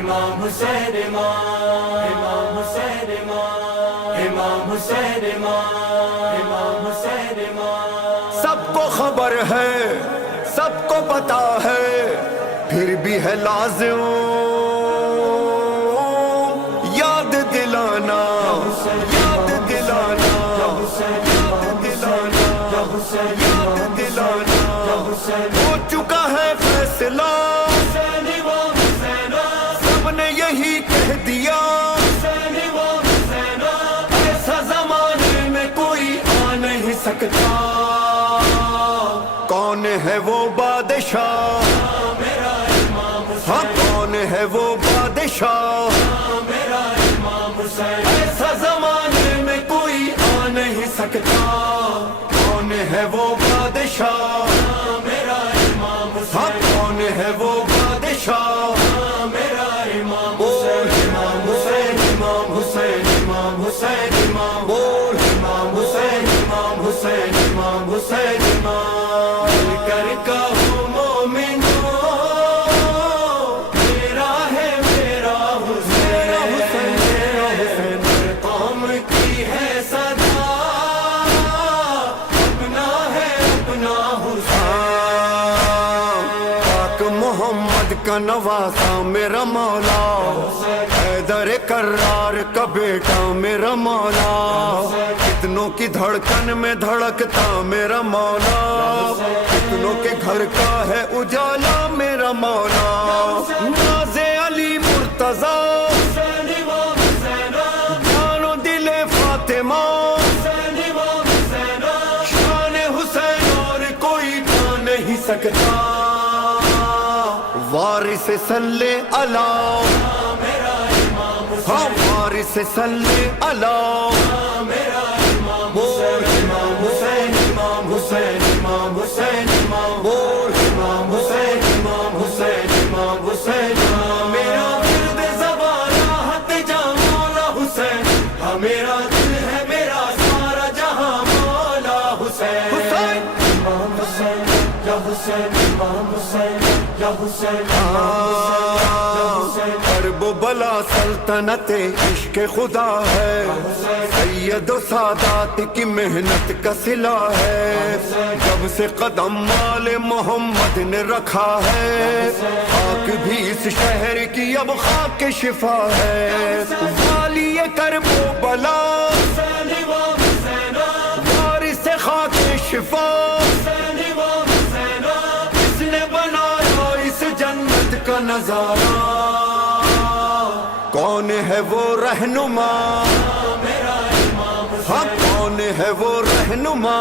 امام حسین امام حسین امام حسین امام حسین سب کو خبر ہے، سب کو پتا ہے، پھر بھی ہے لازم یاد دلانا، یاد دلانا، یاد دلانا، یاد دلانا۔ ہو چکا ہے فیصلہ، سب نے یہی کہہ دیا، ایسا زمانے میں کوئی آ نہیں سکتا۔ کون ہے وہ بادشاہ، ہاں کون ہے وہ بادشاہ، ایسا زمانے میں کوئی آ نہیں سکتا۔ کون ہے وہ بادشاہ، ہاں کون ہے وہ بادشاہ، بول امام حسین امام حسین امام حسین امام، بول امام حسین امام حسین امام حسین امام۔ مل کر کہو مومنو، میرا ہے میرا حسین، ہر قوم کی ہے صدا، اپنا ہے اپنا حسین۔ پاک محمد کا نواسا میرا مولا، حیدر کرار کا بیٹا میرا مولا، کتنوں کی دھڑکن میں دھڑکتا میرا مولا، کتنوں کے گھر کا ہے اجالا میرا مولا۔ ناز علی مرتضیٰ، جان و دل فاطمہ، شان حسین اور کوئی پا نہیں سکتا۔ وارث صلی اللہ، ہاں وارث صلی اللہ، بول امام حسین امام حسین امام حسین امام، بول امام حسین امام حسین امام حسین امام۔ میرا ورد زبان راحت جہاں مولا حسین، ہاں میرا دل ہے میرا سارا جہاں مولا حسین۔ حسین امام حسین یا حسین امام حسین یا حسین، حرب و بلا سلطنت عشق خدا ہے، سید و سادات کی محنت کا صلہ ہے۔ جب سے قدم مال محمد نے رکھا ہے، خاک بھی اس شہر کی اب خاک شفا ہے۔ والی کرب و بلا، وارث خاک شفا، اس نے بنایا اس جنت کا نظارہ۔ کون ہے وہ رہنما، ہاں کون ہے وہ رہنما،